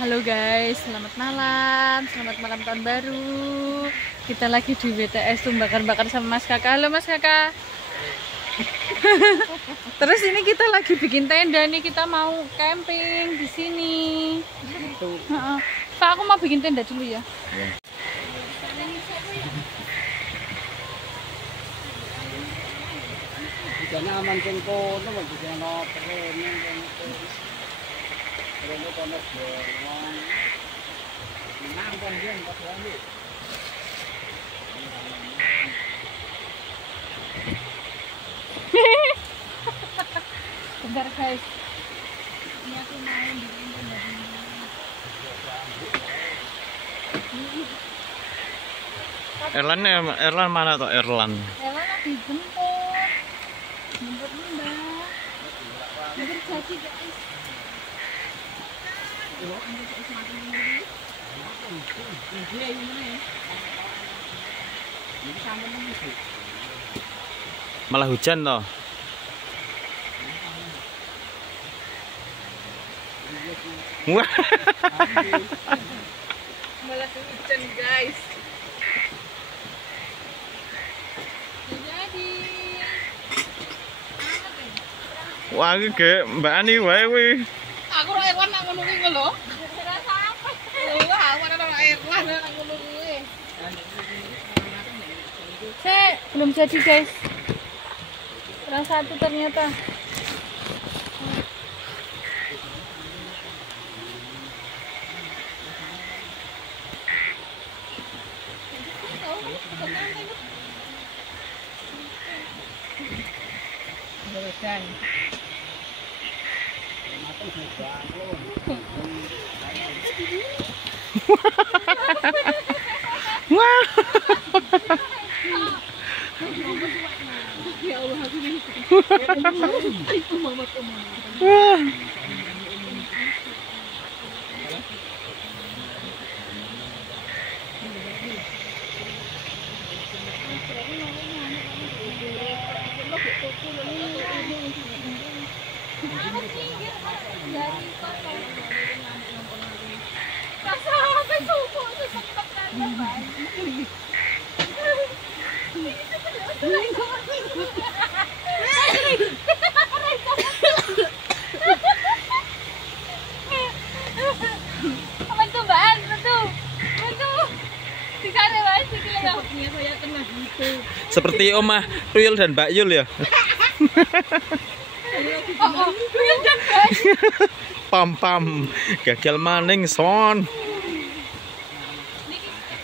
Halo guys, selamat malam tahun baru. Kita lagi di WTS tuh bakar-bakar sama Mas Kakak. Halo Mas Kakak. Terus ini kita lagi bikin tenda nih, kita mau camping di sini. Kak, aku mau bikin tenda dulu ya. Jangan aman sengko, teman jangan keren. Keren itu panas beruang. Menangkan dia 4 hari. Bentar guys. Ini aku mau bikin tenda dulu. Erlan mana tuh Erlan? Ella lagi jemput Mbak. Hampir jadi guys. Malah hujan toh. Wah. Malah hujan guys. Jadi Wah, iki Mbak Ani wae kuwi. aku ora Erwan nang ngono kuwi lho. Rasa apa? Wah, aku ora Erwan nang ngono kuwi. Belum jadi guys. Kurang satu ternyata. Dan Wah. ya Allah, aku ini. Wah. Seperti Omah Tuyul dan Mbak Yul ya. Tuyul dan Mbak Yul. Pam gagal maning son.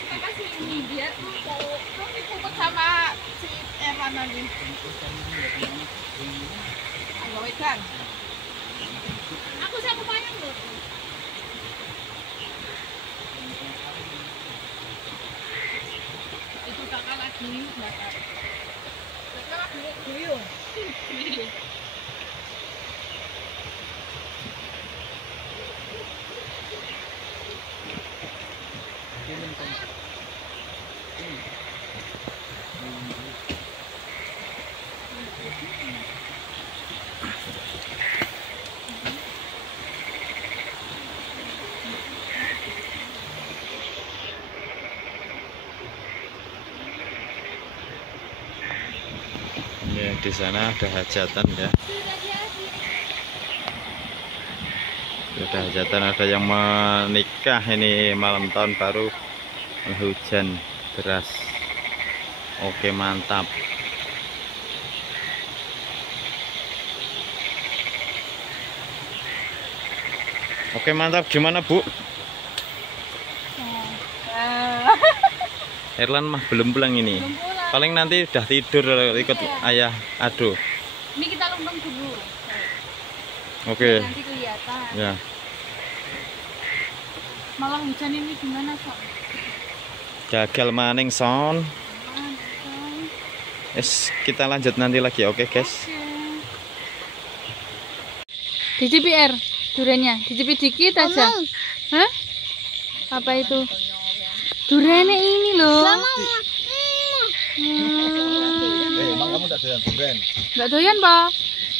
Kita kasih ini biar ikut sama si Erwan nanti. Halo ikan. Aku siapa bayang loh. Itu kakak lagi bakar. Kakak lagi duyung. Ya, di sana ada hajatan ya. Ada hajatan, ada yang menikah ini malam tahun baru, hujan deras. Oke, mantap. Oke, mantap. Gimana, Bu? Erlan mah belum pulang ini. Belum pulang. Paling nanti udah tidur ikut ayah. Aduh. Ini kita lumbang dulu. Oke. Nanti kelihatan. Ya. Malah hujan ini gimana, Sok? Gagal maning son. Kita lanjut nanti lagi, oke guys. Dicipi duriannya, dicipi dikit aja. Hah? Apa itu? Duriannya ini loh. Emang kamu tak doyan durian? Enggak doyan, Pak.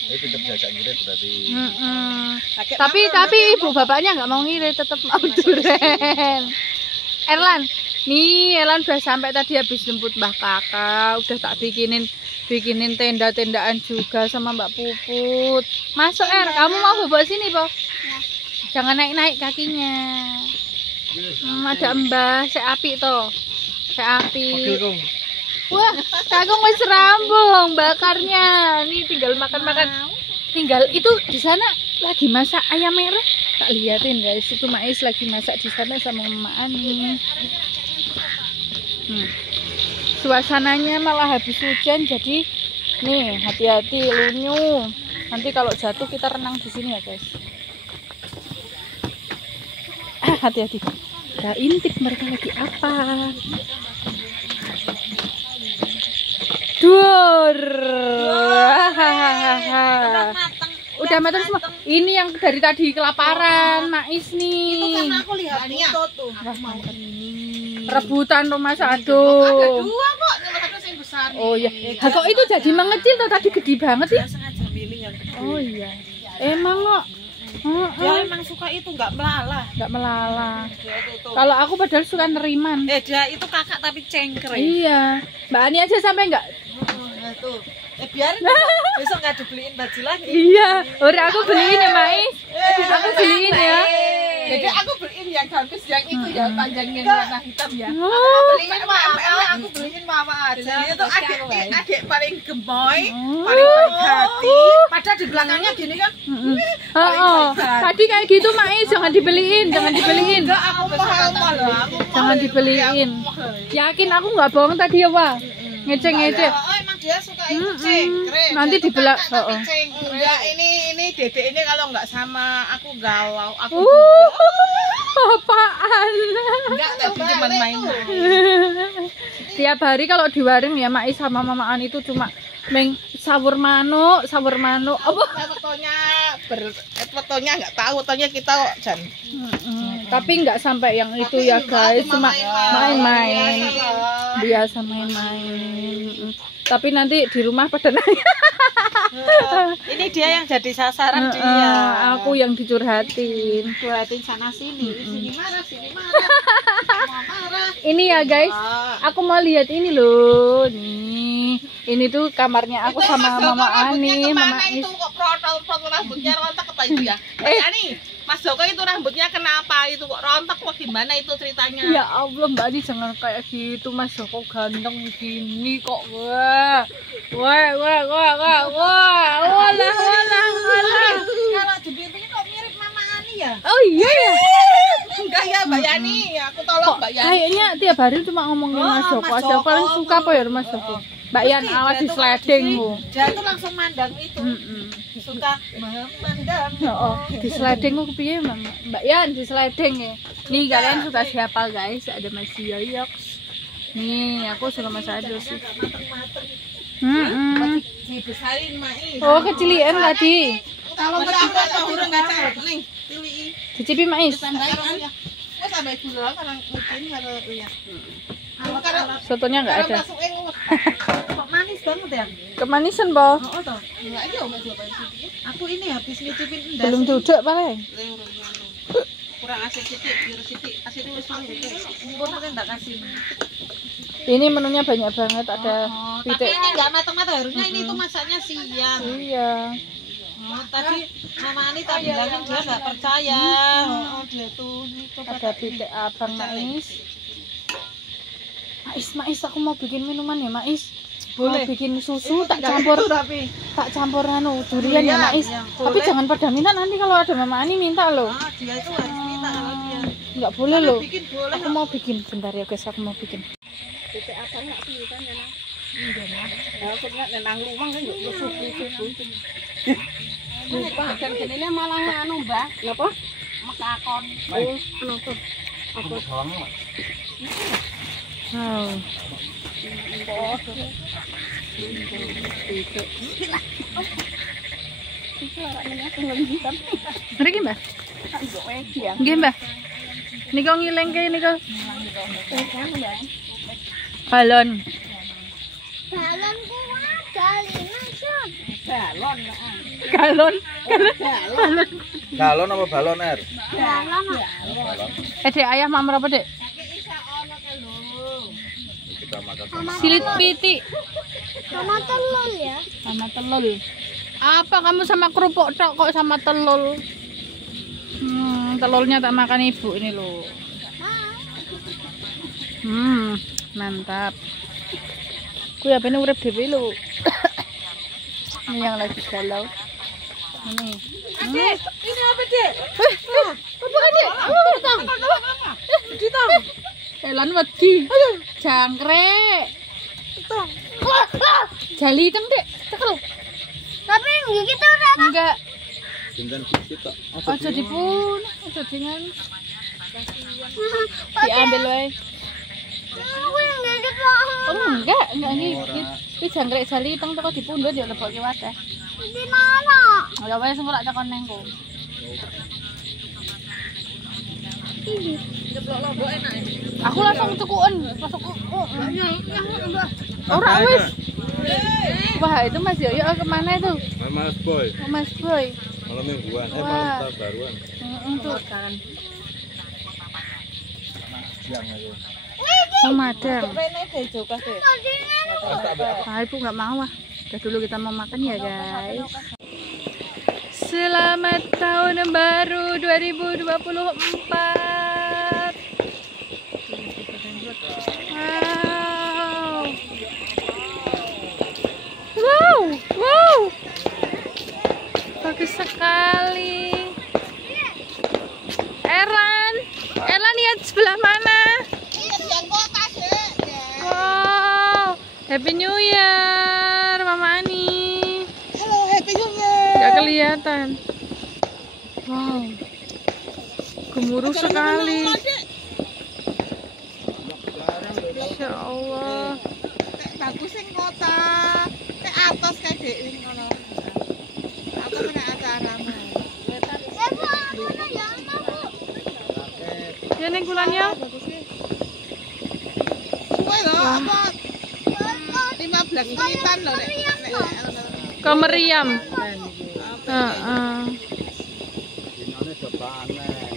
tetap jajak ngirit berarti. Tapi ibu bapaknya nggak mau ngirit, tetap mau duren. Erlan, nih Erlan udah sampai tadi habis jemput Mbah Kakak, udah tak bikinin tenda-tendaan juga sama Mbak Puput. Masuk kamu mau bobok sini, Po? Jangan naik-naik kakinya. Ada Mbah, api toh. Api. Wah, kakung wis rambung bakarnya. Nih tinggal makan-makan. Tinggal itu di sana lagi masak ayam merah. Tak liatin guys, itu Mais lagi masak di sana sama Mama Ani. Suasananya malah habis hujan, jadi nih hati-hati lunyu. Nanti kalau jatuh kita renang di sini ya guys. Hati-hati. Kita intip mereka lagi apa. Dur. Udah matang semua. Ini yang dari tadi kelaparan, Mais nih. Itu karena aku lihat foto tuh. Rebutan rumah Sado. Ada 2 kok, nomor 1 yang besar. Oh iya. Kok itu jadi mengecil tuh tadi gede banget sih? Dia sengaja milih yang gede. Oh iya. Emang kok. Dia emang suka itu, nggak melala. Nggak melala. Dia tuh. Kalau aku padahal suka neriman. Dia itu kakak tapi cengkre. Iya. Mbak Ani aja sampai nggak. Nah tuh. Biarin besok nggak dibeliin baju lagi. Iya. Udah aku beliin ya Mais. Aku beliin ya. Jadi aku beliin yang gamis yang itu ya, panjangnya warna hitam ya. Aku beliin mama aja. Dia tuh adik paling gemoy, paling baik hati. Padahal di belakangnya gini kan. Tadi kayak gitu Mais, jangan dibeliin. Enggak, aku mahal loh. Jangan dibeliin. Yakin aku nggak bohong tadi ya, Wah. Ngece-ngece. Oh, emang dia suka itu cengkre. Nanti dibelah. Enggak, ini Dede ini kalau nggak sama aku galau. Aku apaan? enggak, tapi cuma main-main. Tiap hari kalau di warung ya Mais sama Mama Ani itu cuma sawur manuk. Apa? Fotonya nggak tahu, fotonya kita kok Jan. Tapi nggak sampai yang itu ya guys, cuma main-main. Biasa main-main. Tapi nanti di rumah pada naik. Ini dia yang jadi sasaran dia. Aku yang dicurhatin sana sini, sini marah. Ini ya guys, aku mau lihat ini loh. Nih, ini tuh kamarnya aku sama Mama Ani, Mama Is. Itu kok protol rambutnya rontok apa itu ya? Ani, Mas Joko itu rambutnya kenapa itu kok rontok, kok gimana itu ceritanya? Ya Allah Mbak Ani, jangan kayak gitu, Mas Joko ganteng gini kok. Wah. Kalau dibintunya kok mirip Mama Ani ya? Oh iya ya. Enggak ya Mbak Yani, aku tolong Mbak Yani. Kayaknya tiap hari cuma ngomongin Mas Joko aja, paling suka apa ya Mas Joko. Mbak Yan awas di slidingmu. Dia tuh langsung mandang itu. Suka memandang. Di slidingmu kepiye Mbak Yan, di sliding ya. Nih kalian suka siapa guys? Ada Mas Yoyox. Nih aku suka Mas Ado sih. Dibesarin Mai. Oh kecilian tadi. Kalau berapa urang ngacak nih. Cicipi Mais. Wes sampai gula kan mungkin kalau iya. Sotonya nggak ada. Kok manis banget ya? Kemanisan, Bo. Oh toh. Enggak aja Mbak Jopan. Aku ini habis ngicipin endas. Belum duduk paling. Kurang asin sedikit, biar sedikit. Asinnya wis pun enggak kasih. Ini menunya banyak banget, ada tapi ini enggak matang-matang, harusnya ini tuh masaknya siang. Iya. Tadi Mama Ani tadi bilangin dia nggak percaya. Dia tuh ada pitik abang Mais, aku mau bikin minuman ya Mais. Boleh. Mau bikin susu tak campur durian ya Mais. Tapi jangan pada minta, nanti kalau ada Mama Ani minta loh. Dia itu harus minta kalau dia. Nggak boleh loh. Boleh. Aku mau bikin, bentar ya guys, aku mau bikin. Pitik abang nggak sih kan ya? Aku nggak nenang luang kan yuk susu. Lupa kan ini malah anu Mbak. Napa? Makakon. Oh, anu tuh. Apa? Ngerti Mbak? Nggih Mbak. Nika ngilengke nika. Balon. Balon kuat, jalin aja. Balon. Galon. Galon apa balon air? Balon. Dek, ayah mak berapa, Dek? Kita makan Silit pitik. Sama telur ya. Sama telur. Apa kamu sama kerupuk tok kok sama telur? Telurnya tak makan ibu ini loh. Mantap. Ku ya ini urip dhewe lho. Ini yang lagi galau. Ini. Ini apa, Dek? Apa kan, Dek? Ditang. Elan wedi. Jangkrik. Tong. Jali teng, Dek. Tekel. Tapi kita udah Enggak. Jinten dikit tok. Aja dipun. Aja dengan. Diambil wae. aku yang gigit Oh, enggak gigit. Iki jangkrik jali teng teko dipundhut ya lebokke wadah. di mana? Ya wes engko lak takon nengko. Aku langsung cukun, masuk. Ora wis. Wah, itu Mas Yoyo kemana itu? Mas Boy, Oh, Mas Boy. malam mingguan, Wah. malam tahun baruan. Tuh kan. Siang aja. Oh, madam. Rene deh juga deh. Ah, ibu nggak mau ah. Udah dulu kita mau makan ya guys. Selamat tahun baru 2024. Wow. Wow. Bagus sekali. Erlan lihat sebelah mana? Wow, Happy New Year, Mama Ani. Halo, Happy New Year. Gak kelihatan. Wow, gemuruh sekali. Masya Allah. Bagus sing kota. Tek atas kayak dhewe ngono. Apa nek acaramu? Ya ning kulannya. Suwe lho, apa? 15 menitan lho nek. Kemeriam. Heeh. Dinane do panen,